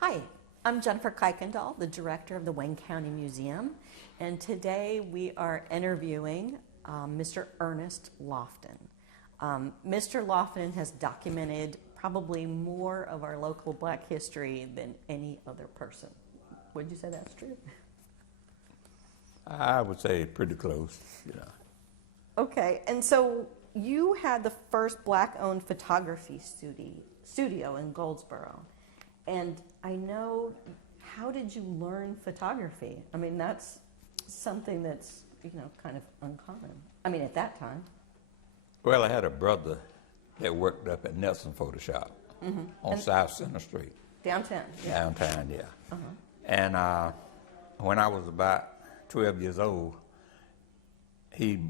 Hi, I'm Jennifer Kuykendall, the director of the Wayne County Museum, and today we are interviewing Mr. Ernest Lofton. Mr. Lofton has documented probably more of our local Black history than any other person. Would you say that's true? I would say pretty close, yeah. Okay, and so you had the first Black-owned photography studio in Goldsboro. And I know, how did you learn photography? I mean, that's something that's, kind of uncommon. I mean, at that time. Well, I had a brother that worked up at Nelson Photo Shop on South Center Street. Downtown. Yeah. Downtown, yeah. And when I was about 12 years old, he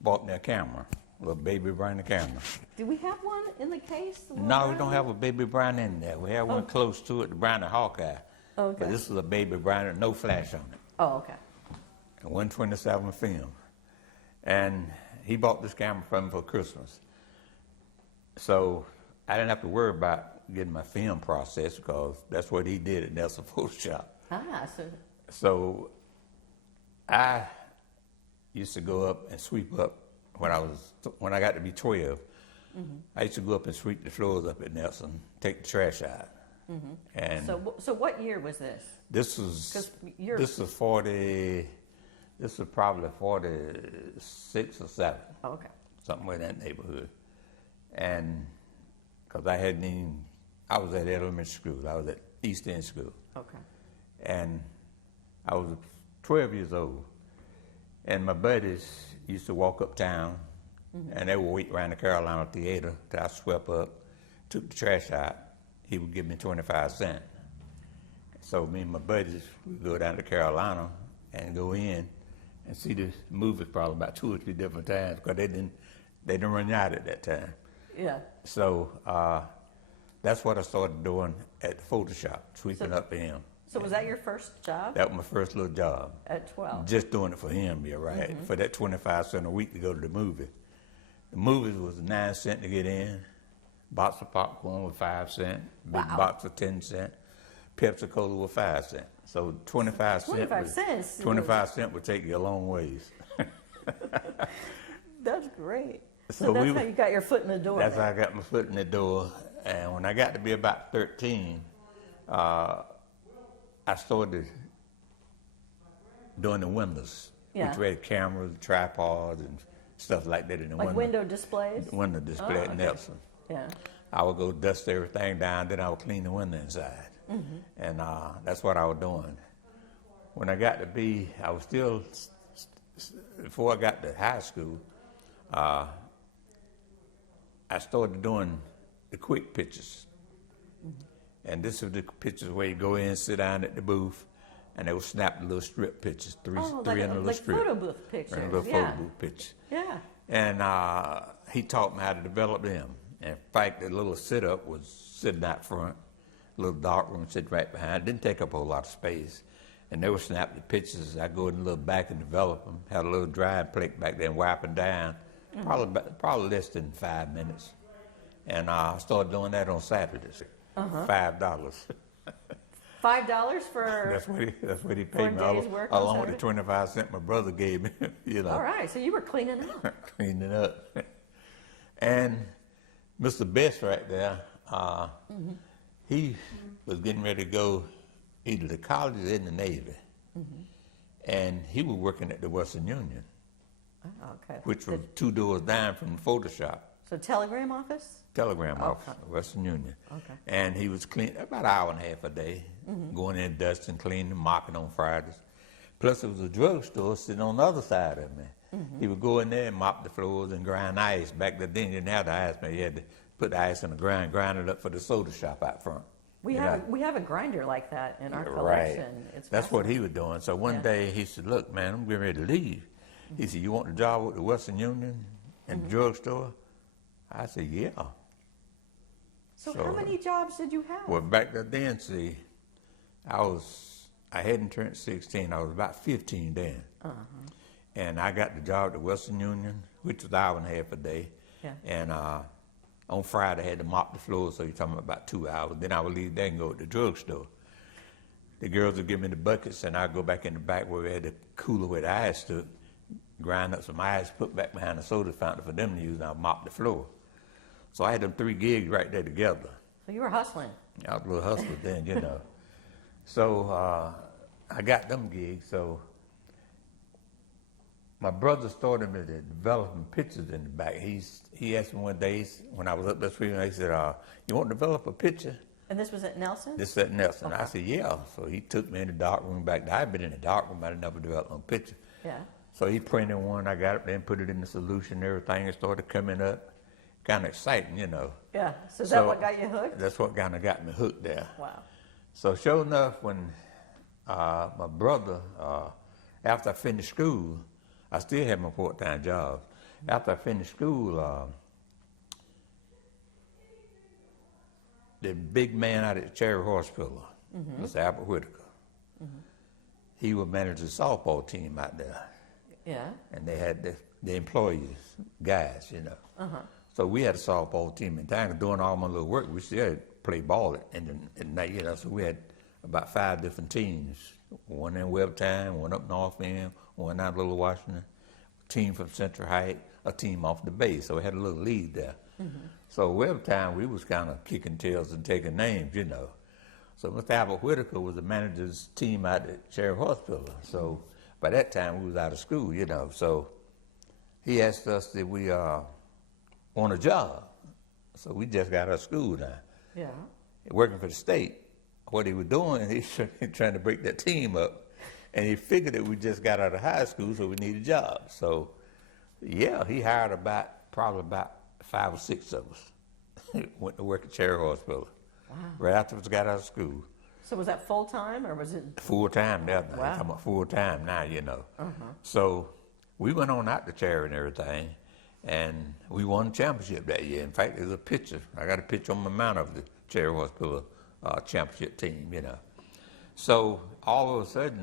bought me a camera, a little baby brand camera. Do we have one in the case? No, we don't have a baby brand in there. We have one close to it, the brand of Hawkeye. Okay. But this is a baby brand, no flash on it. Oh, okay. And 127 film. And he bought this camera from me for Christmas. So I didn't have to worry about getting my film processed because that's what he did at Nelson Photo Shop. So I used to go up and sweep up when I got to be 12. I used to go up and sweep the floors up at Nelson, take the trash out. And so what year was this? This was probably 46 or 7. Oh, okay. Somewhere in that neighborhood. And because I was at elementary school. I was at East End School. Okay. And I was 12 years old. And my buddies used to walk uptown, and they would wait around the Carolina Theater till I swept up, took the trash out. He would give me 25 cents. So me and my buddies would go down to Carolina and go in and see the movies probably about 2 or 3 different times because they didn't run out at that time. Yeah. So that's what I started doing at the photo shop, sweeping up for him. So was that your first job? That was my first little job. At 12? Just doing it for him, yeah, right. For that 25 cents a week to go to the movie. The movies was 9 cents to get in. Box of popcorn was 5 cents. Big box of 10 cents. Pepsi Cola was 5 cents. So 25 cents. 25 cents would take you a long ways. That's great. So that's how you got your foot in the door. That's how I got my foot in the door. And when I got to be about 13, I started doing the windows, which had cameras, tripods, and stuff like that in the window. Like window displays? Window display at Nelson. Yeah. I would go dust everything down, then I would clean the window inside. And that's what I was doing. When I got to be, I was still, before I got to high school, I started doing the quick pictures. And this is the pictures where you go in, sit down at the booth, and they will snap the little strip pictures, three in a little strip. Like photo booth pictures. A little photo booth picture. Yeah. And he taught me how to develop them. In fact, the little sit-up was sitting out front, a little dark room sitting right behind. It didn't take up a whole lot of space. And they would snap the pictures. I go in the little back and develop them. Had a little drying plate back there and wipe them down. Probably less than 5 minutes. And I started doing that on Saturdays. $5. $5 for that's what he paid me along with the 25 cents my brother gave me. All right, so you were cleaning up. Cleaning up. And Mr. Best right there, he was getting ready to go either to college or in the Navy. And he was working at the Western Union, which was 2 doors down from the photo shop. So telegram office? Telegram office, Western Union. Okay. And he was cleaning about an hour and a half a day, going in, dusting, cleaning, mopping on Fridays. Plus, there was a drugstore sitting on the other side of me. He would go in there and mop the floors and grind ice. Back then, you didn't have the ice, man. You had to put the ice in the grind it up for the soda shop out front. We have a grinder like that in our collection. Right. That's what he was doing. So one day he said, "Look, man, I'm getting ready to leave." He said, "You want the job with the Western Union and the drugstore?" I said, "Yeah." So how many jobs did you have? Well, back then, see, I hadn't turned 16. I was about 15 then. And I got the job at the Western Union, which was an hour and a half a day. Yeah. And On Friday, I had to mop the floor, so you're talking about 2 hours. Then I would leave there and go to the drugstore. The girls would give me the buckets, and I'd go back in the back where we had the cooler where the ice stood, grind up some ice, put back behind the soda fountain for them to use, and I'd mop the floor. So I had them 3 gigs right there together. So you were hustling. I was a little hustler then, you know. So I got them gigs. So my brother started me to developing pictures in the back. He asked me one day when I was up there screaming, he said, "You want to develop a picture?" And this was at Nelson? This at Nelson. Okay. I said, "Yeah." So he took me in the dark room back there. I'd been in the dark room. I'd never developed a picture. Yeah. So he printed one. I got it there and put it in the solution and everything. It started coming up. Kind of exciting, you know. Yeah. So is that what got you hooked? That's what kind of got me hooked there. Wow. So sure enough, when my brother, after I finished school, I still had my part-time job. After I finished school, the big man out at the Cherry Hospital, Mr. Albert Whitaker, he would manage the softball team out there. Yeah. And they had the employees, guys, you know. So we had a softball team in town. Doing all my little work, we still had to play ball at night, you know. So we had about 5 different teams. One in Webtown, one up North End, one out Little Washington, a team from Central Heights, a team off the base. So we had a little lead there. So Webtown, we was kind of kicking tails and taking names, you know. So Mr. Albert Whitaker was the manager's team out at Sheriff Hospital. So by that time, we was out of school, you know. So he asked us if we want a job. So we just got out of school now. Yeah. Working for the state. What he was doing, he's trying to break that team up. And he figured that we just got out of high school, so we needed jobs. So, yeah, he hired probably about 5 or 6 of us. Went to work at Cherry Hospital. Wow. Right after we got out of school. So was that full-time or was it? Full-time now. Wow. I'm talking about full-time now, you know. So we went on out to Cherry and everything, and we won the championship that year. In fact, there's a picture. I got a picture on my mount of the Cherry Hospital championship team, you know. So all of a sudden,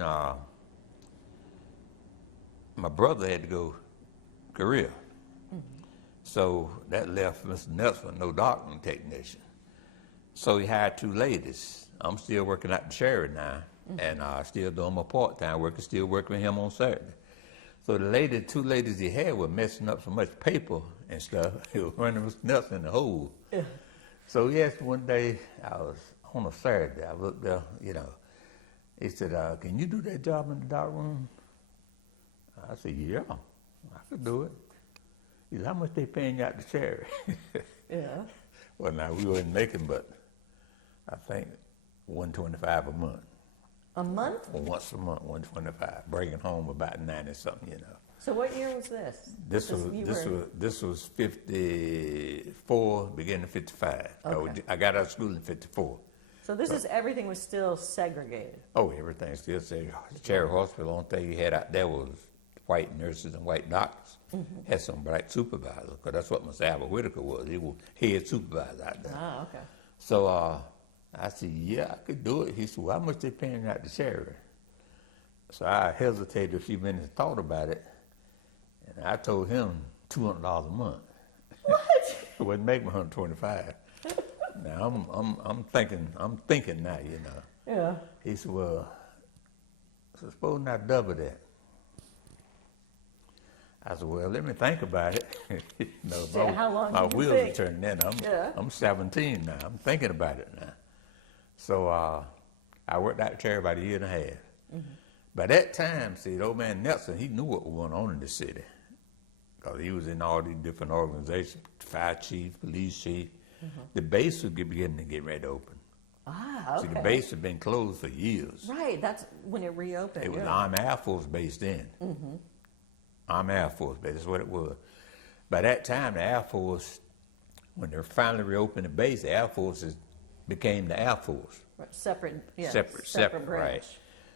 my brother had to go Korea. So that left Mr. Nelson with no doctoring technician. So he hired 2 ladies. I'm still working at the Cherry now, and still doing my part-time work and still working with him on Saturday. So the 2 ladies he had were messing up so much paper and stuff. He was running Mr. Nelson in the hole. Yeah. So he asked me one day, I was on a Saturday, I was up there, you know. He said, "Can you do that job in the dark room?" I said, "Yeah, I could do it." He said, "How much they paying you out the Cherry?" Yeah. Well, now we wasn't making but I think $125 a month. A month? Well, once a month, $125, bringing home about 90 something, you know. So what year was this? This was 54, beginning of 55. Okay. I got out of school in 54. So this is, everything was still segregated. Oh, everything still said the Cherry Hospital. The only thing you had out there was white nurses and white doctors. Had some black supervisors, because that's what Mr. Albert Whitaker was. He was head supervisor out there. Ah, okay. So I said, "Yeah, I could do it." He said, "Well, how much they paying you out the Cherry?" So I hesitated a few minutes and thought about it, and I told him $200 a month. What? It wouldn't make me $125. Now I'm thinking now, you know. Yeah. He said, "Well, so suppose not double that." I said, "Well, let me think about it." You know, So how long my did you wheels think? are turning in. Yeah. I'm 17 now. I'm thinking about it now. So I worked out the Cherry about 1.5 years. By that time, see, the old man Nelson, he knew what was going on in the city, because he was in all these different organizations, fire chief, police chief. The base was beginning to get ready to open. Ah, okay. See, the base had been closed for years. Right, that's when it reopened. It was yeah. Army Air Force base then. Army Air Force base, that's what it was. By that time, the Air Force, when they finally reopened the base, the Air Force became the Air Force. Right, separate, yeah. Separate, branch. right.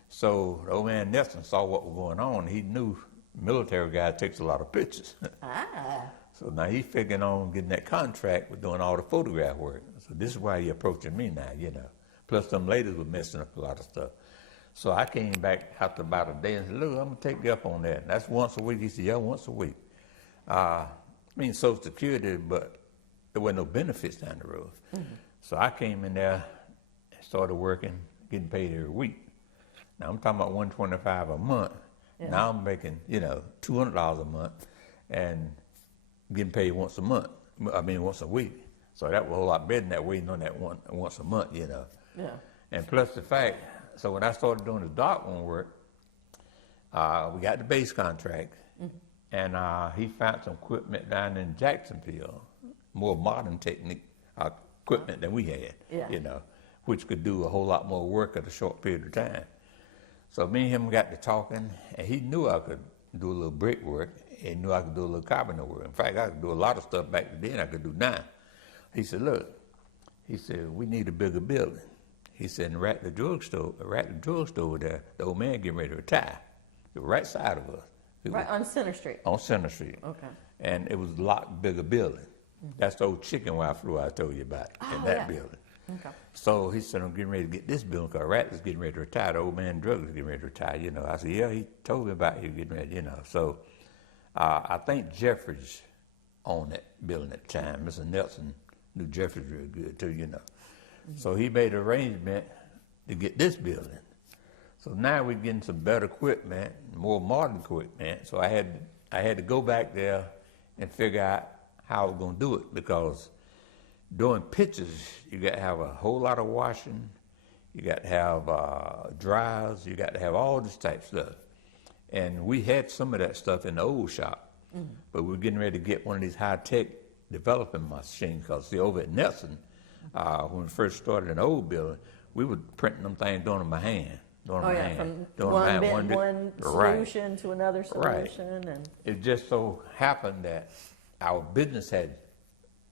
So the old man Nelson saw what was going on. He knew military guy takes a lot of pictures. Ah. So now he's figuring on getting that contract with doing all the photograph work. So this is why he approaching me now, you know. Plus them ladies were messing up a lot of stuff. So I came back after about a day and said, "Look, I'm going to take you up on that." And that's once a week. He said, "Yeah, once a week." I mean, Social Security, but there wasn't no benefits down the road. So I came in there and started working, getting paid every week. Now I'm talking about $125 a month. Yeah. Now I'm making, $200 a month and getting paid once a month. I mean, once a week. So that was a whole lot better than that, waiting on that once a month, Yeah. And plus the fact, so when I started doing the darkroom work, we got the base contract, and he found some equipment down in Jacksonville, more modern technique equipment than we had, Yeah. Which could do a whole lot more work at a short period of time. So me and him got to talking, and he knew I could do a little brick work, and he knew I could do a little carpenter work. In fact, I could do a lot of stuff back then I could do now. He said, look, we need a bigger building. He said, right at the drugstore there, the old man getting ready to retire. The right side of us. Right on Center Street. On Center Street. Okay. And it was a lot bigger building. That's the old chicken wire flew I told you about in that building. Okay. So he said, I'm getting ready to get this building because Rat is getting ready to retire. The old man Drug is getting ready to retire, I said, yeah, he told me about you getting ready, So I think Jeffries owned that building at the time. Mr. Nelson knew Jeffries real good too, So he made an arrangement to get this building. So now we're getting some better equipment, more modern equipment. So I had to go back there and figure out how I was going to do it, because doing pictures, you got to have a whole lot of washing, you got to have dryers, you got to have all this type of stuff. And we had some of that stuff in the old shop, but we're getting ready to get one of these high-tech developing machines, because over at Nelson, when we first started in the old building, we were printing them things, doing them by hand. From one solution to another solution. And it just so happened that our business had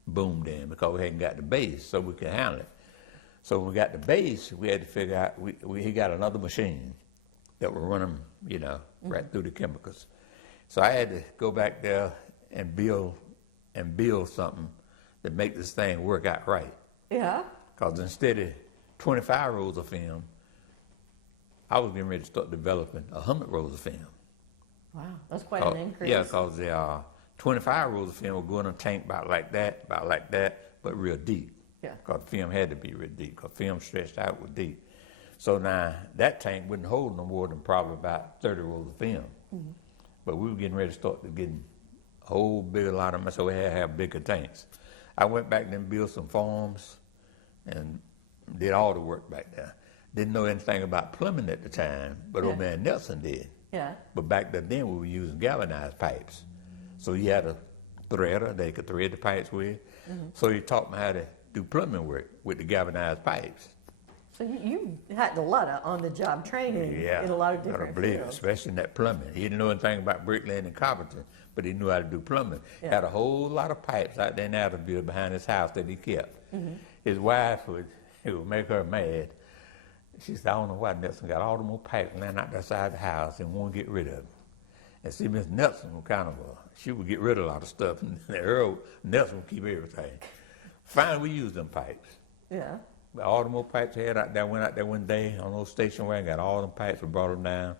boomed in because we hadn't got the base, so we could handle it. So when we got the base, we had to figure out, he got another machine that would run them, right through the chemicals. So I had to go back there and build something to make this thing work out right. Yeah. Because instead of 25 rolls of film, I was getting ready to start developing 100 rolls of film. Wow, that's quite an increase. Yeah, because the 25 rolls of film would go in a tank about like that, but real deep. Yeah. Because film had to be real deep, because film stretched out was deep. So now that tank wouldn't hold no more than probably about 30 rolls of film. But we were getting ready to start to getting a whole big lot of them, so we had to have bigger tanks. I went back and built some farms and did all the work back there. Didn't know anything about plumbing at the time, but old man Nelson did. Yeah. But back then we were using galvanized pipes. So he had a threader they could thread the pipes with. So he taught me how to do plumbing work with the galvanized pipes. So you had a lot of on-the-job training in a lot of different fields. Especially in that plumbing. He didn't know anything about bricklaying and carpentering, but he knew how to do plumbing. Yeah. Had a whole lot of pipes out there in Adamsville behind his house that he kept. His wife it would make her mad. She said, I don't know why Nelson got all the more pipes laying out that side of the house and won't get rid of them. And see, Miss Nelson was kind of she would get rid of a lot of stuff, and Earl Nelson would keep everything. Finally, we used them pipes. Yeah. All the more pipes I had out there, went out there one day on those station wagon, got all them pipes, we brought them down,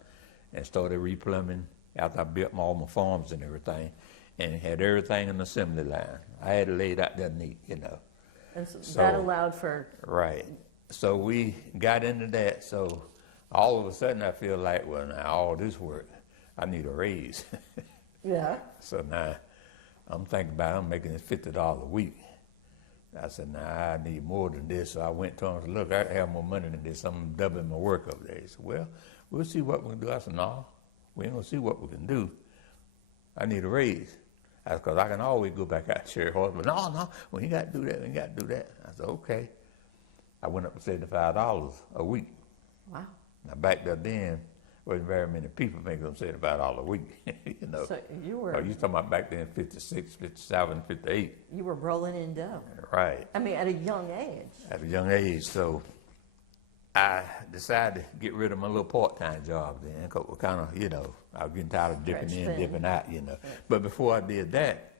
and started replumbing after I built all my farms and everything, and had everything in the assembly line. I had it laid out there neat, And so that allowed for... Right. So we got into that. So all of a sudden I feel like, well, now all this work, I need a raise. Yeah. So now I'm thinking about I'm making this $50 a week. I said, nah, I need more than this. So I went to him and said, look, I have more money than this. I'm doubling my work over there. He said, well, we'll see what we can do. I said, no, we ain't going to see what we can do. I need a raise. That's because I can always go back out to Sheriff Horse. But no, we ain't got to do that. We ain't got to do that. I said, okay. I went up to $75 a week. Wow. Now back then, wasn't very many people making them $75 a week, So you were... You talking about back then, 56, 57, 58. You were rolling in dough. Right. I mean, at a young age. At a young age, so I decided to get rid of my little part-time job then, because we kind of, I was getting tired of dipping in, dipping out, Right. But before I did that,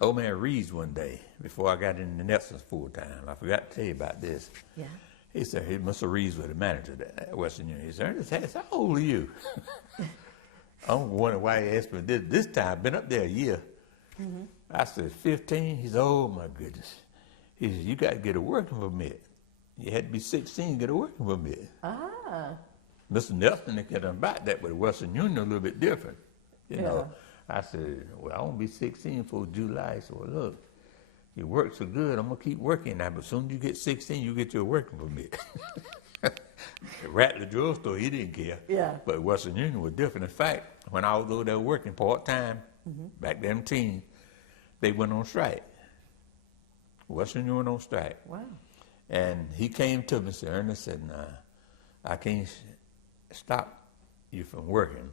old man Reeves one day, before I got into Nelson's full-time, I forgot to tell you about this. Yeah. He said, Mr. Reeves was the manager at Western Union. He said, Ernest, how old are you? I'm wondering why he asked me this time. I've been up there a year. I said, 15? He said, oh my goodness. He said, you got to get a working permit. You had to be 16 to get a working permit. Ah. Mr. Nelson didn't get about that, but Western Union a little bit different. You know, I said, well, I won't be 16 for July. So look, you work so good, I'm gonna keep working now. But as soon as you get 16, you get your working permit. Rat the drugstore, he didn't care. Yeah. But Western Union was different. In fact, when I was over there working part-time, back then teen, they went on strike. Western Union went on strike. Wow. And he came to me and said, Ernest said, nah, I can't stop you from working.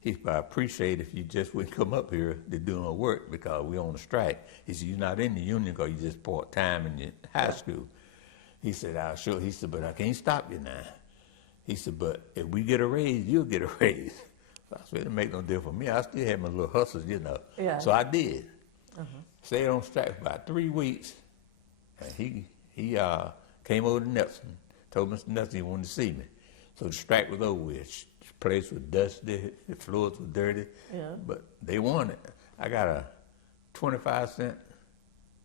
He said, I appreciate if you just wouldn't come up here to do no work because we're on a strike. He said, you're not in the union because you're just part-time in your high school. He said, I'll show. He said, but I can't stop you now. He said, but if we get a raise, you'll get a raise. So I said, it make no difference for me. I still had my little hustles, you know. Yeah. So I did. Stayed on strike for about 3 weeks. And he came over to Nelson, told Mr. Nelson he wanted to see me. So the strike was over with. The place was dusty, the floors were dirty. Yeah. But they wanted. I got a 25-cent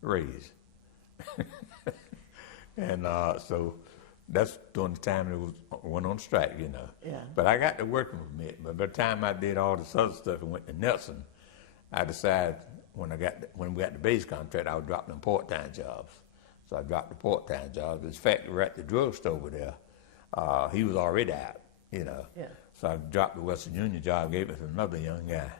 raise. And so that's during the time it went on strike, you know. Yeah. But I got the working permit. But by the time I did all this other stuff and went to Nelson, I decided when we got the base contract, I would drop them part-time jobs. So I dropped the part-time jobs. In fact, we were at the drugstore over there. He was already out, you know. Yeah. So I dropped the Western Union job, gave it to another young guy.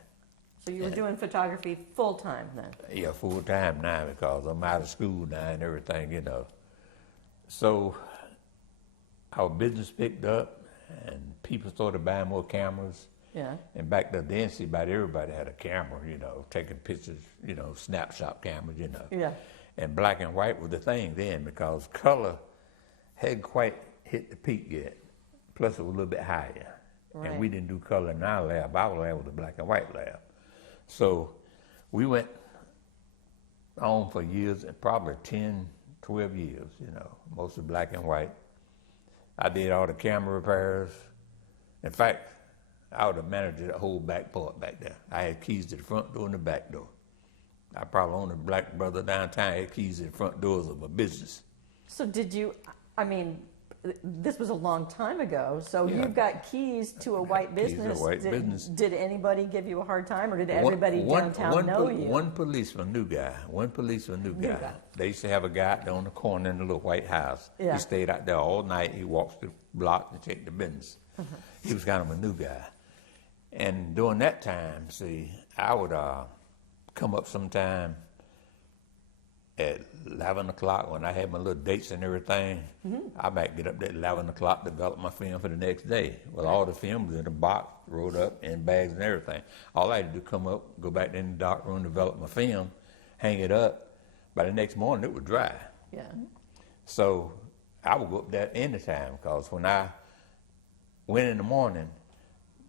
So you were doing photography full-time then? Yeah, full-time now because I'm out of school now and everything, you know. So our business picked up and people started buying more cameras. Yeah. And back then, see, about everybody had a camera, you know, taking pictures, you know, snapshot cameras, you know. Yeah. And black and white was the thing then because color hadn't quite hit the peak yet. Plus, it was a little bit higher. Right. And we didn't do color in our lab. Our lab was a black and white lab. So we went on for years, and probably 10, 12 years, you know, mostly black and white. I did all the camera repairs. In fact, I was the manager of the whole back part back there. I had keys to the front door and the back door. I probably owned a black brother downtown, I had keys to the front doors of a business. So did you, I mean, this was a long time ago, so Yeah. you've got keys to a white Keys to a business. white business. Did anybody give you a hard time, or did everybody downtown know you? One policeman, new guy. guy. They used to have a guy out there on the corner in the little white house. Yeah. He stayed out there all night. He walks the block and checked the business. He was kind of a new guy. And during that time, see, I would come up sometime at 11 o'clock when I had my little dates and everything. I might get up there at 11 o'clock, develop my film for the next day. Well, all the film was in a box, rolled up in bags and everything. All I had to do come up, go back in the dark room, develop my film, hang it up. By the next morning, it would dry. Yeah. So I would go up there anytime because when I went in the morning,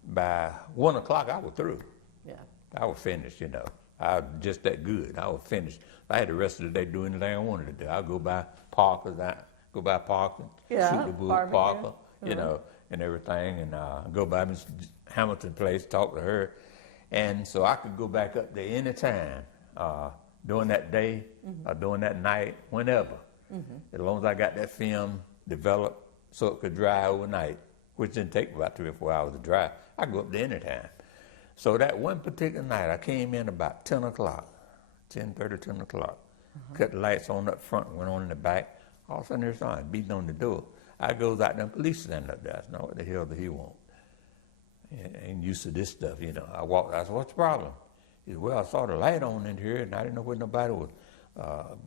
by 1 o'clock, I was through. Yeah. I was finished, you know. I was just that good. I was finished. I had the rest of the day doing anything I wanted to do. I'd go by Parker's, shoot the bull, barbecue. Parker, you know, and everything, and go by Miss Hamilton's place, talk to her. And so I could go back up there anytime, during that day or during that night, whenever. As long as I got that film developed so it could dry overnight, which didn't take about 3 or 4 hours to dry, I could go up there anytime. So that one particular night, I came in about 10 o'clock, 10:30, 10 o'clock. Cut the lights on up front, went on in the back. All of a sudden, there's something beating on the door. I goes out there, police standing up there. I said, no, what the hell did he want? Ain't used to this stuff, you know. I walked, I said, what's the problem? He said, well, I saw the light on in here, and I didn't know whether nobody was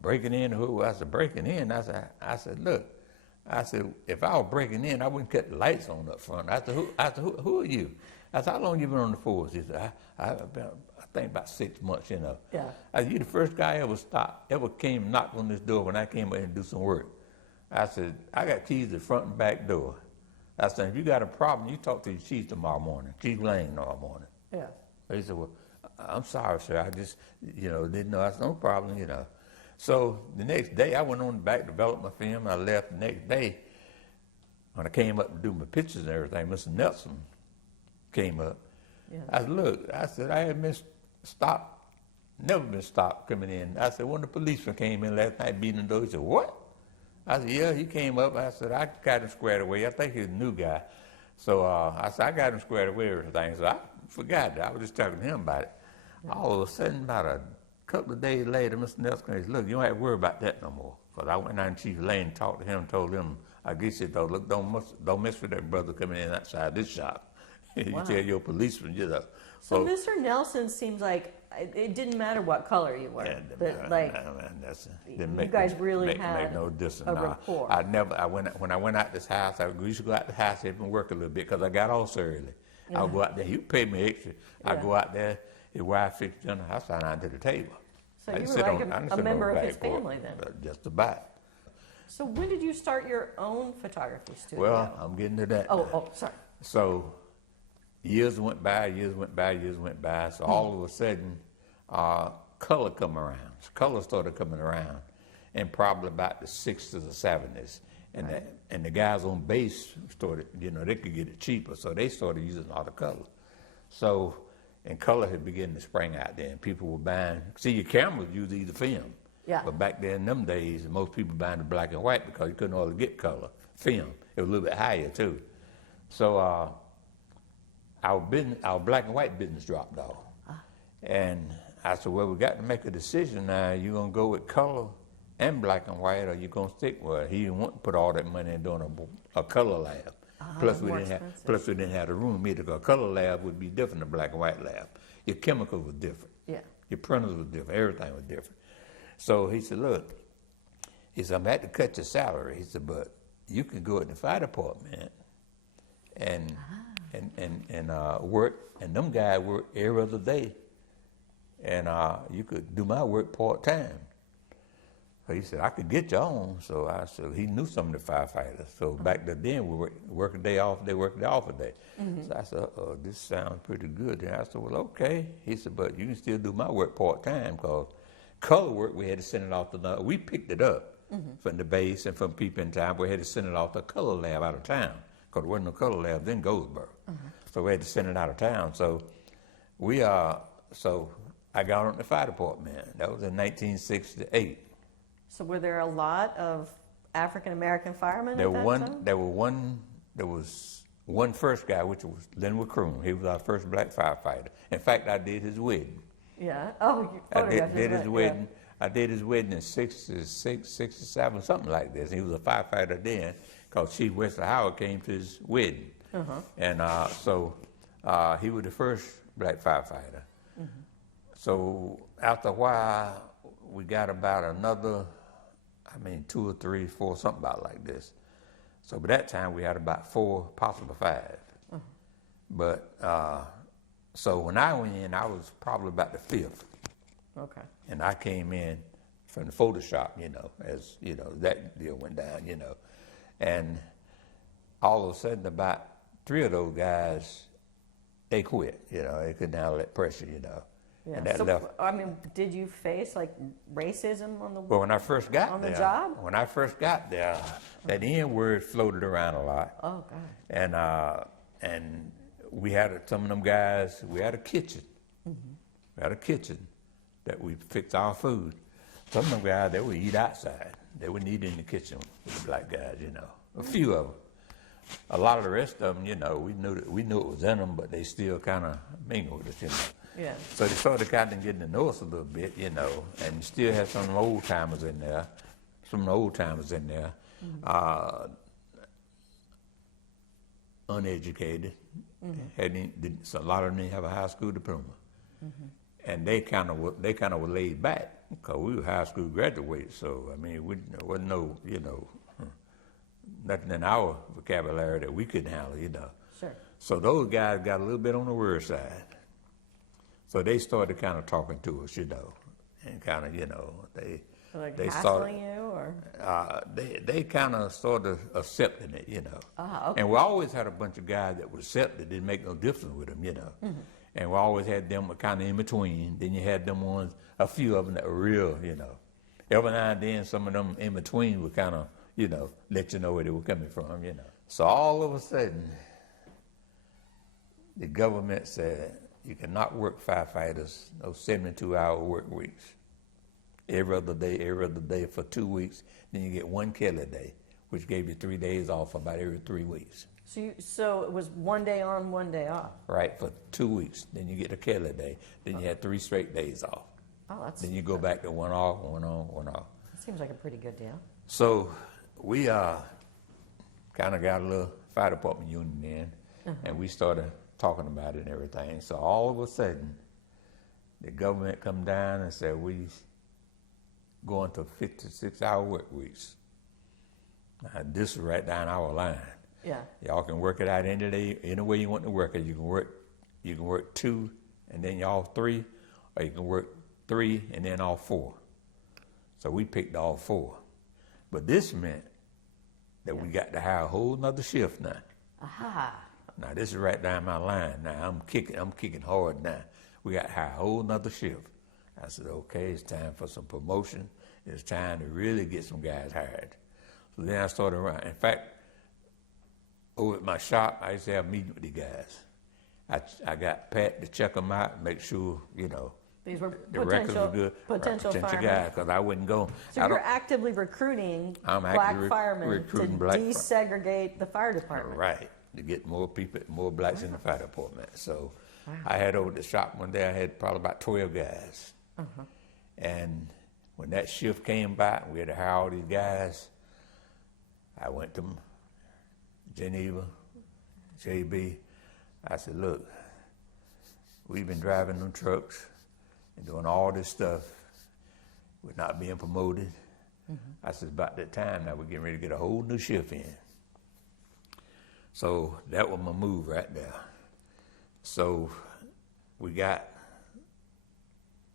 breaking in or who. I said, breaking in? I said, look. I said, if I was breaking in, I wouldn't cut the lights on up front. I said, who are you? I said, how long you been on the force? He said, I think about 6 months, you know. Yeah. I said, you the first guy ever came and knocked on this door when I came in to do some work. I said, I got keys to the front and back door. I said, if you got a problem, you talk to your chief tomorrow morning, Chief Lane tomorrow morning. Yeah. He said, well, I'm sorry, sir. I just, didn't know. I said, no problem, you know. So the next day, I went on the back, developed my film, and I left the next day. When I came up to do my pictures and everything, Mr. Nelson came up. Yeah. I said, look, I had stopped never been stopped coming in. I said, when the policeman came in last night beating the door, he said, what? I said, yeah, he came up. I said, I got him squared away. I think he's a new guy. So I said, I got him squared away and everything. So I forgot that. I was just talking to him about it. Yeah. All of a sudden, about a couple of days later, Mr. Nelson came and said, look, you don't have to worry about that no more. Because I went down to Chief Lane and talked to him and told him, I guess he told, look, don't mess with that brother coming in outside this shop. You Wow. tell your policeman, you know. So Mr. Nelson seems like it didn't matter what color you were. Yeah, but like you guys really had no difference. a rapport. When I went out this house, we used to go out the house and work a little bit because I got off so early. Yeah. I would go out there. He would pay me extra. Yeah. I go out there. His wife fixed dinner. I sat down to the table. So you were like a member of his family then. Just about. So when did you start your own photography studio? Well, I'm getting to that. Oh, sorry. So years went by. So all of a sudden, color come around. Color started coming around, and probably about the 60s or 70s. And right. And the guys on base started, they could get it cheaper, so they started using a lot of color. So, and color had begun to spring out there, and people were buying. See, your cameras usually the film. Yeah. But back then, in them days, most people buying the black and white because you couldn't hardly get color film. It was a little bit higher too. So our black and white business dropped off. And I said, well, we got to make a decision now. You gonna go with color and black and white, or you gonna stick with it? He didn't want to put all that money in doing a color lab. Plus we didn't have the room either. Because a color lab would be different than a black and white lab. Your chemicals were different. Yeah. Your printers were different. Everything was different. So he said, look, he said, I'm going to have to cut your salary. He said, but you can go in the fire department and work, and them guys work every other day, and you could do my work part-time. So he said, I could get you on. So I said, he knew some of the firefighters. So back then, we work a day off, they work a day off a day. Mm-hmm. So I said, this sounds pretty good. And I said, well, okay. He said, but you can still do my work part-time, because color work, we had to send it off to we picked it up from the base and from people in town. We had to send it off to a color lab out of town, because there wasn't no color lab in Goldsboro. So we had to send it out of town. So so I got on the fire department. That was in 1968. So were there a lot of African American firemen there at that time? There was one first guy, which was Linwood Croom. He was our first black firefighter. In fact, I did his wedding. Yeah. Oh, you photographed his wedding. Yeah. I did his wedding in 66, 67, something like this. He was a firefighter then, because Chief Wesley Howard came to his wedding. And so he was the first black firefighter. So after a while, we got about another, 2 or 3, 4, something about like this. So by that time, we had about 4, possibly 5. But so when I went in, I was probably about the 5th. Okay. And I came in from the Photoshop, as, that deal went down, And all of a sudden, about 3 of those guys, they quit, they couldn't handle that pressure, Yeah. And that so, left. Did you face racism on the Well, when I first got on there, the job? When I first got there, that N word floated around a lot. Oh God. And we had some of them guys. We had a kitchen. We had a kitchen that we fixed our food. Some of them guys, they would eat outside. They wouldn't eat in the kitchen with the black guys. A few of them. A lot of the rest of them, we knew it was in them, but they still kind of mingled with us, Yeah. So they started kind of getting to know us a little bit, and you still had some of the old timers in there, uneducated, a lot of them didn't have a high school diploma, and they kind of were laid back because we were high school graduates. So there wasn't no nothing in our vocabulary that we couldn't handle, Sure. So those guys got a little bit on the word side. So they started kind of talking to us, and kind of, they hassling started, you, or they kind of started accepting it, Okay. And we always had a bunch of guys that would accept it. Didn't make no difference with them, And we always had them kind of in between. Then you had them ones, a few of them that were real, Every now and then, some of them in between would kind of, let you know where they were coming from, So all of a sudden, the government said, you cannot work firefighters those 72-hour work weeks. Every other day for 2 weeks. Then you get one Kelly day, which gave you 3 days off about every 3 weeks. So it was 1 day on, 1 day off. Right, for 2 weeks. Then you get a Kelly day. Then you had 3 straight days off. Oh, that's. Then you go back to one off, one on, one off. That seems like a pretty good deal. So we kind of got a little fire department union in, and we started talking about it and everything. So all of a sudden, the government come down and said we going to 56-hour work weeks. Now, this is right down our line. Yeah. Y'all can work it out any day, any way you want to work it. You can work 2 and then y'all 3, or you can work 3 and then all 4. So we picked all 4. But this meant that we got to hire a whole nother shift now. Aha. Now this is right down my line. Now I'm kicking hard now. We got to hire a whole nother shift. I said, okay, it's time for some promotion. It's time to really get some guys hired. So then I started around. In fact, over at my shop, I used to have meetings with the guys. I got Pat to check them out and make sure, These were the records were good. potential firemen. guys, because I wouldn't go. So you're actively recruiting black firemen to desegregate the fire department. Right, to get more people, more blacks in the fire department. So I had over at the shop one day, I had probably about 12 guys. And when that shift came by, we had to hire all these guys. I went to Geneva, JB. I said, look, we've been driving them trucks and doing all this stuff. We're not being promoted. I said, about that time now, we're getting ready to get a whole new shift in. So that was my move right there. So we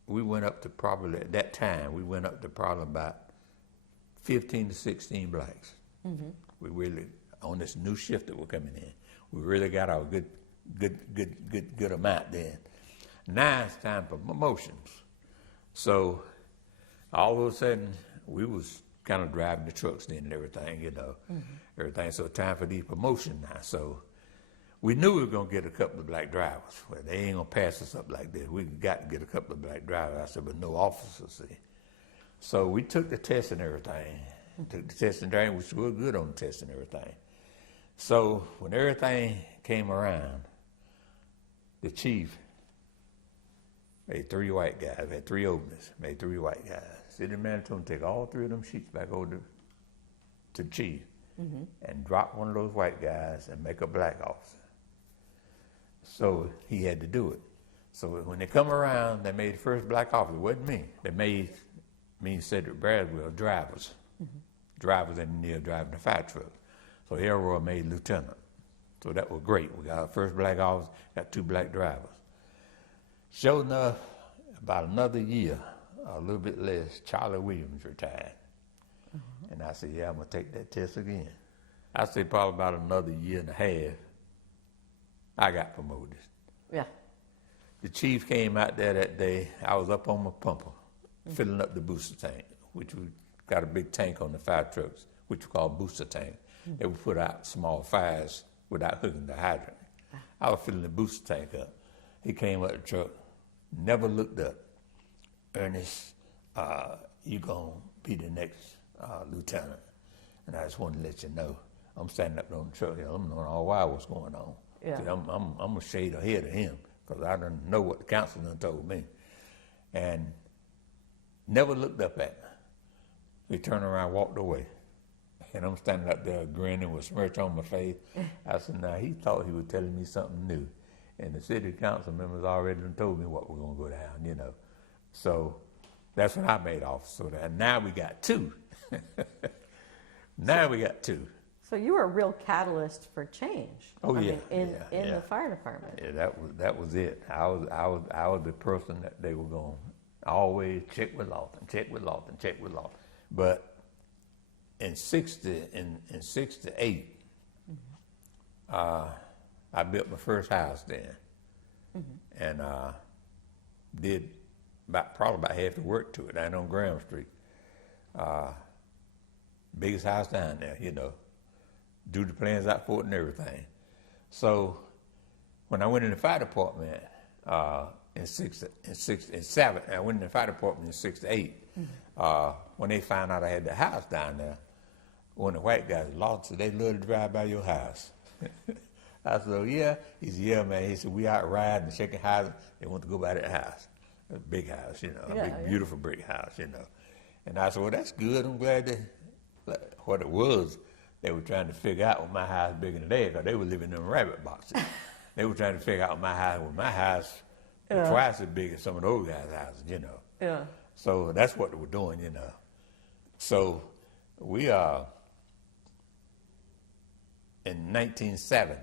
went up to probably, at that time, we went up to probably about 15 to 16 blacks. We really, on this new shift that we're coming in, we really got our good amount then. Now it's time for promotions. So all of a sudden, we was kind of driving the trucks then and everything, everything. So time for these promotions now. So we knew we were going to get a couple of black drivers. Well, they ain't going to pass us up like this. We got to get a couple of black drivers. I said, but no officers, see. So we took the test and everything. Took the test and everything, which we were good on the test and everything. So when everything came around, the chief made 3 white guys, had 3 openings, made 3 white guys. City manager told him to take all 3 of them sheets back over to the chief and drop one of those white guys and make a black officer. So he had to do it. So when they come around, they made the first black officer. It wasn't me. They made me and Cedric Braswell drivers. Drivers in the driving the fire truck. So Elroy made lieutenant. So that was great. We got our first black officer, got 2 black drivers. Sure enough, about another year, a little bit less, Charlie Williams retired. And I said, yeah, I'm going to take that test again. I say probably about another year and a half, I got promoted. Yeah. The chief came out there that day. I was up on my pumper, filling up the booster tank, which we got a big tank on the fire trucks, which we call booster tank. They would put out small fires without hooking the hydrant. I was filling the booster tank up. He came up the truck, never looked up. Ernest, you gonna be the next lieutenant. And I just wanted to let you know, I'm standing up on the truck here. I'm knowing all why what's going on. Yeah. I'm a shade ahead of him because I didn't know what the council done told me. And never looked up at me. He turned around, walked away. And I'm standing up there grinning with smirch on my face. I said, now he thought he was telling me something new. And the city council members already done told me what we're gonna go down, So that's when I made officer. So now we got 2. Now we got 2. So you were a real catalyst for change. Oh, in the fire department. Yeah, that was it. I was the person that they were going to always check with Lofton. But in 68, I built my first house then, and did probably about half the work to it down on Graham Street. Biggest house down there, do the plans out for it and everything. So when I went in the fire department, in '67. I went in the fire department in '68. When they found out I had the house down there, when the white guys lost it, they love to drive by your house. I said, oh, yeah? He said, yeah, man. He said, we out riding and shaking hands. They want to go by that house. A big house, you know, a big, beautiful brick house, you know. And I said, well, that's good. I'm glad that what it was, they were trying to figure out when my house was bigger than theirs, because they were living in rabbit boxes. They were trying to figure out my house was twice as big as some of those guys' houses, you know. Yeah. So that's what they were doing, you know. So we in 1970,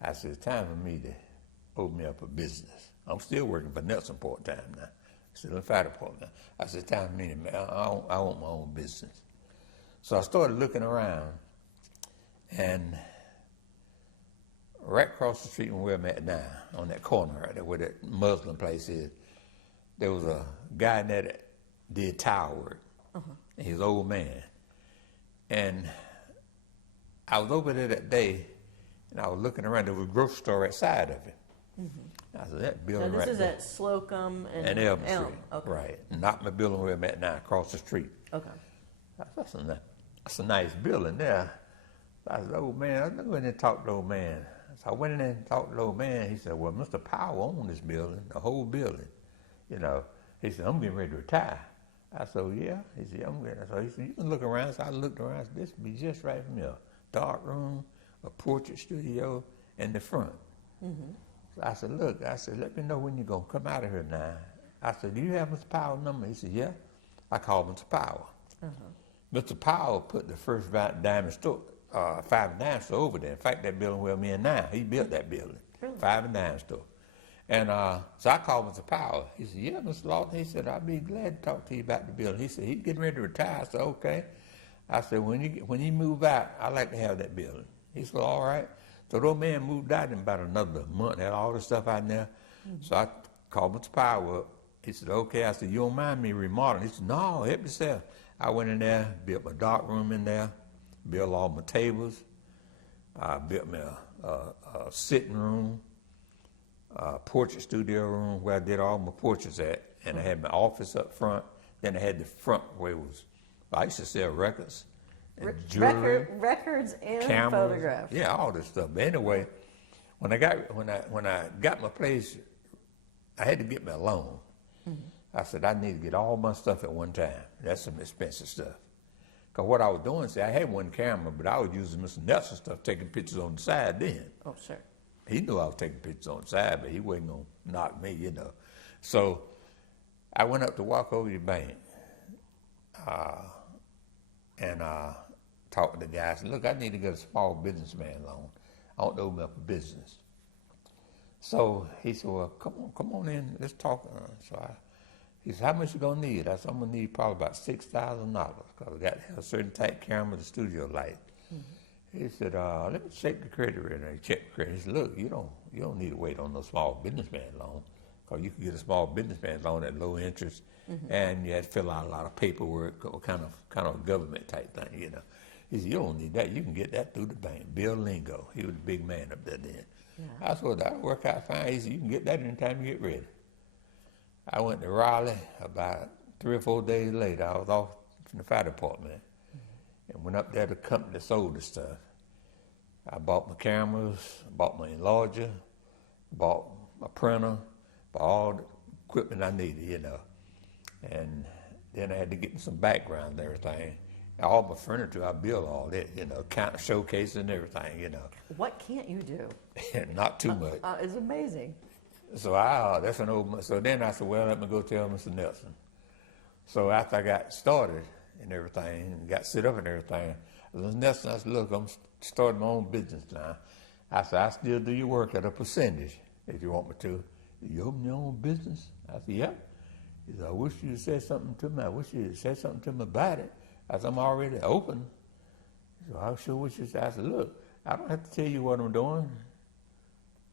I said, it's time for me to open me up a business. I'm still working for Nelson part-time now. Still in the fire department now. I said, it's time for me to, I want my own business. So I started looking around, and right across the street from where I'm at now, on that corner right there where that Muslim place is, there was a guy in there that did tile work. And he was an old man. And I was over there that day, and I was looking around. There was a grocery store outside of it. I said, that building Now, right this is there. at Slocum and Elm Street. Okay. Right. Not my building where I'm at now, across the street. Okay. I said, that's a nice building there. So I said, old man, I'm going to go in there and talk to the old man. So I went in there and talked to the old man. He said, well, Mr. Powell owns this building, the whole building. You know, he said, I'm getting ready to retire. I said, yeah. He said, I'm getting. So he said, you can look around. So I looked around. I said, this would be just right from here. Dark room, a portrait studio, and the front. So I said, look, I said, let me know when you're going to come out of here now. I said, do you have Mr. Powell's number? He said, yeah. I called Mr. Powell. Mr. Powell put the first diamond store, 5 and dime store over there. In fact, that building where I'm in now, he built that building, 5 and dime store. And so I called Mr. Powell. He said, yeah, Mr. Lofton. He said, I'd be glad to talk to you about the building. He said, he's getting ready to retire. I said, okay. I said, when you move out, I'd like to have that building. He said, all right. So the old man moved out in about another month, had all the stuff out there. So I called Mr. Powell up. He said, okay. I said, you don't mind me remodeling? He said, no, help yourself. I went in there, built my dark room in there, built all my tables. I built me a sitting room, portrait studio room where I did all my portraits at. And I had my office up front. Then I had the front where it was, I used to sell records. And jewelry, records and cameras, photographs. yeah, all this stuff. But anyway, when I got my place, I had to get me a loan. I said, I need to get all my stuff at one time. That's some expensive stuff. Because what I was doing, I had one camera, but I was using Mr. Nelson's stuff, taking pictures on the side then. Oh, sure. He knew I was taking pictures on the side, but he wasn't going to knock me, you know. So I went up to Wachovia Bank and talked to the guy. I said, look, I need to get a small businessman loan. I want to open up a business. So he said, well, come on in, let's talk. He said, how much you going to need? I said, I'm going to need probably about $6,000 because I got to have a certain type camera, the studio light. He said, let me check the credit rating. He checked the credit. He said, look, you don't need to wait on no small businessman loan because you can get a small businessman loan at low interest and you had to fill out a lot of paperwork, kind of government type thing, you know. He said, you don't need that. You can get that through the bank. Bill Lingo, he was the big man up there then. Yeah. I said, well, that'll work out fine. He said, you can get that anytime you get ready. I went to Raleigh about 3 or 4 days later. I was off from the fire department and went up there to the company that sold the stuff. I bought my cameras, bought my enlarger, bought my printer, bought all the equipment I needed, you know. And then I had to get some background and everything. All my furniture, I built all that, you know, kind of showcases and everything, you know. What can't you do? Not too much. It's amazing. So that's an old. So then I said, well, let me go tell Mr. Nelson. So after I got started and everything, and got set up and everything, Mr. Nelson, I said, look, I'm starting my own business now. I said, I still do your work at a percentage if you want me to. You open your own business? I said, yeah. He said, I wish you had said something to me. I wish you had said something to me about it. I said, I'm already open. He said, I sure wish you said. I said, look, I don't have to tell you what I'm doing.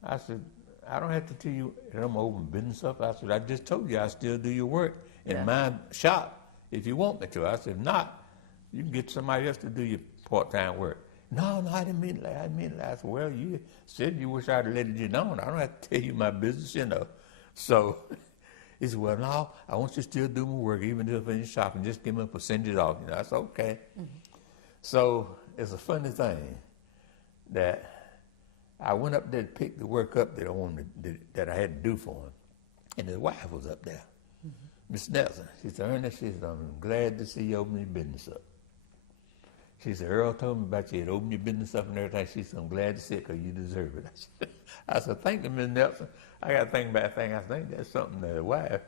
I said, I don't have to tell you that I'm open business up. I said, I just told you I still do your work in my shop if you want me to. I said, if not, you can get somebody else to do your part-time work. No, I didn't mean that. I mean that. I said, well, you said you wish I'd let you know. I don't have to tell you my business, you know. So he said, well, no, I want you to still do my work, even if I'm in shop, and just give me a percentage off. You know, I said, okay. So it's a funny thing that I went up there to pick the work up that I wanted that I had to do for him, and his wife was up there, Miss Nelson. She said, Ernest, she said, I'm glad to see you open your business up. She said, Earl told me about you had opened your business up and everything. She said, I'm glad to see it because you deserve it. I said, thank you, Miss Nelson. I got to think about that thing. I think that's something that the wife,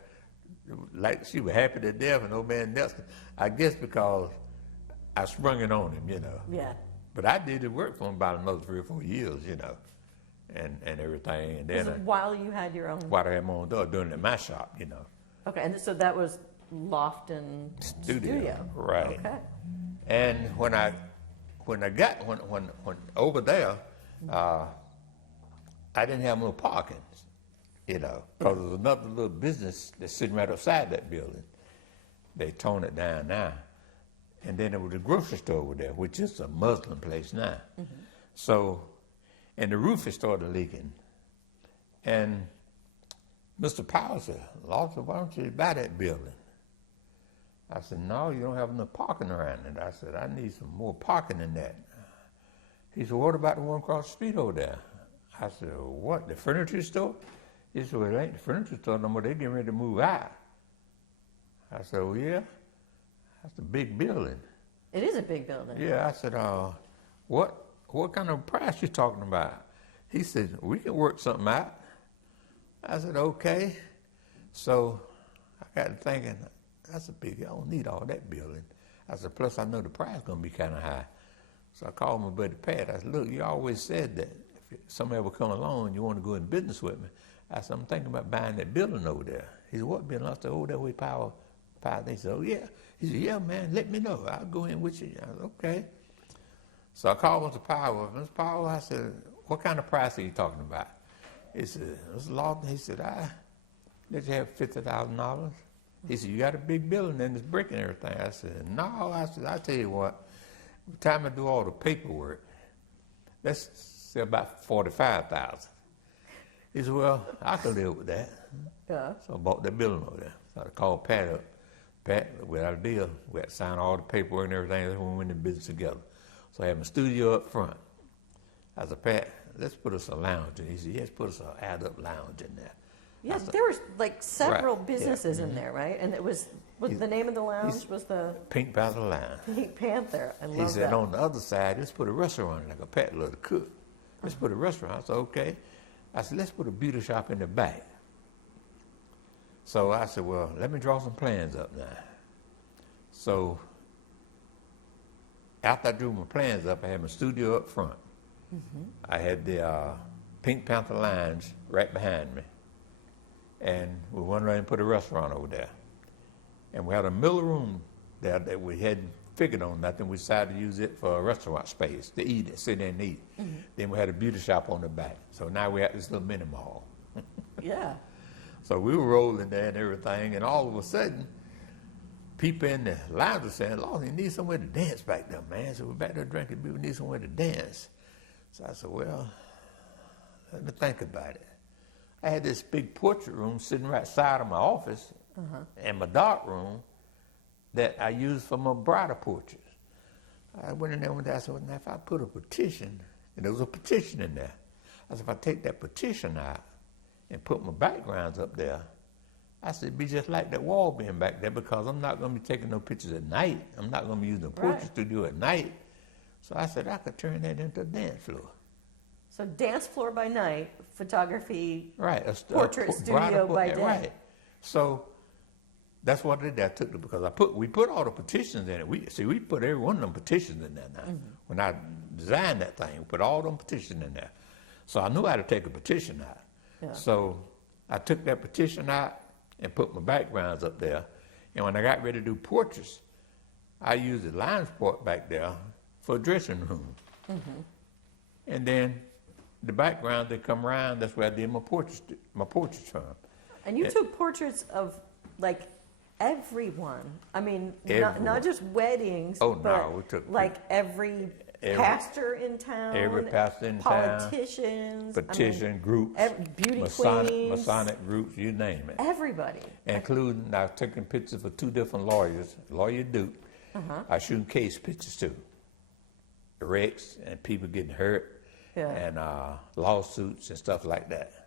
like she was happy to death and old man Nelson. I guess because I sprung it on him, you know. Yeah. But I did the work for him about another 3 or 4 years, you know, and everything. And then While you had your own... While I had my own door, doing it at my shop, you know. Okay, and so that was Lofton Studio. Right. Okay. And when got over there, I didn't have no parking, you know, because there was another little business that's sitting right outside that building. They torn it down now. And then there was a grocery store over there, which is a Muslim place now. So, and the roof had started leaking. And Mr. Powell said, Lawson, why don't you buy that building? I said, no, you don't have enough parking around it. I said, I need some more parking than that. He said, what about the one across the street over there? I said, what, the furniture store? He said, well, it ain't the furniture store no more. They're getting ready to move out. I said, oh, yeah? That's a big building. It is a big building. Yeah, I said, what kind of price you talking about? He said, we can work something out. I said, okay. So I got to thinking, that's a big, I don't need all that building. I said, plus I know the price is going to be kind of high. So I called my buddy Pat. I said, look, you always said that if somebody would come along and you want to go in business with me. I said, I'm thinking about buying that building over there. He said, what building? I said, over there with Power. He said, oh, yeah. He said, yeah, man, let me know. I'll go in with you. I said, okay. So I called Mr. Powell. Mr. Powell, I said, what kind of price are you talking about? He said, Mr. Lawton, he said, I let you have $50,000. He said, you got a big building and it's brick and everything. I said, no. I said, I'll tell you what, by the time I do all the paperwork, let's say about $45,000. He said, well, I can live with that. Yeah. So I bought that building over there. So I called Pat up. Pat, we had a deal. We had to sign all the paperwork and everything. That's when we went into business together. So I had my studio up front. I said, Pat, let's put us a lounge in. He said, yes, put us an add-up lounge in there. Yes, there were like several businesses in there, right? And it was the name of the lounge was the Pink Panther Lounge. Pink Panther. I love that. He said, on the other side, let's put a restaurant in, like a Pat loved to cook. Let's put a restaurant. I said, okay. I said, let's put a beauty shop in the back. So I said, well, let me draw some plans up now. So after I drew my plans up, I had my studio up front. I had the Pink Panther Lounge right behind me. And we went around and put a restaurant over there. And we had a middle room there that we hadn't figured on nothing. We decided to use it for a restaurant space, to eat, sit there and eat. Then we had a beauty shop on the back. So now we had this little mini mall. Yeah. So we were rolling there and everything, and all of a sudden, people in the lounge were saying, Lord, you need somewhere to dance back there, man. So we're back there drinking beer, we need somewhere to dance. So I said, well, let me think about it. I had this big portrait room sitting right side of my office and my dark room that I used for my bridal portraits. I went in there one day, I said, well, now if I put a petition, and there was a petition in there, I said, if I take that petition out and put my backgrounds up there, I said, it'd be just like that wall being back there because I'm not going to be taking no pictures at night. I'm not going to be using a portrait studio at night. So I said, I could turn that into a dance floor. So dance floor by night, photography, right, portrait studio by day. Right. So that's what I did. I took it because we put all the petitions in it. We put every one of them petitions in there now. When I designed that thing, we put all them petitions in there. So I knew how to take a petition out. Yeah. So I took that petition out and put my backgrounds up there. And when I got ready to do portraits, I used the lounge part back there for a dressing room. And then the background that come around, that's where I did my portraits from. And you took portraits of like everyone. I mean, Everyone. not just weddings, Oh, but no, we took like every pastor in town, every pastor in town, politicians, groups, beauty queens, Masonic groups, you name it. everybody. Including, I've taken pictures for 2 different lawyers, Lawyer Duke. I shooting case pictures too. Wrecks and people getting hurt, and lawsuits and stuff like that.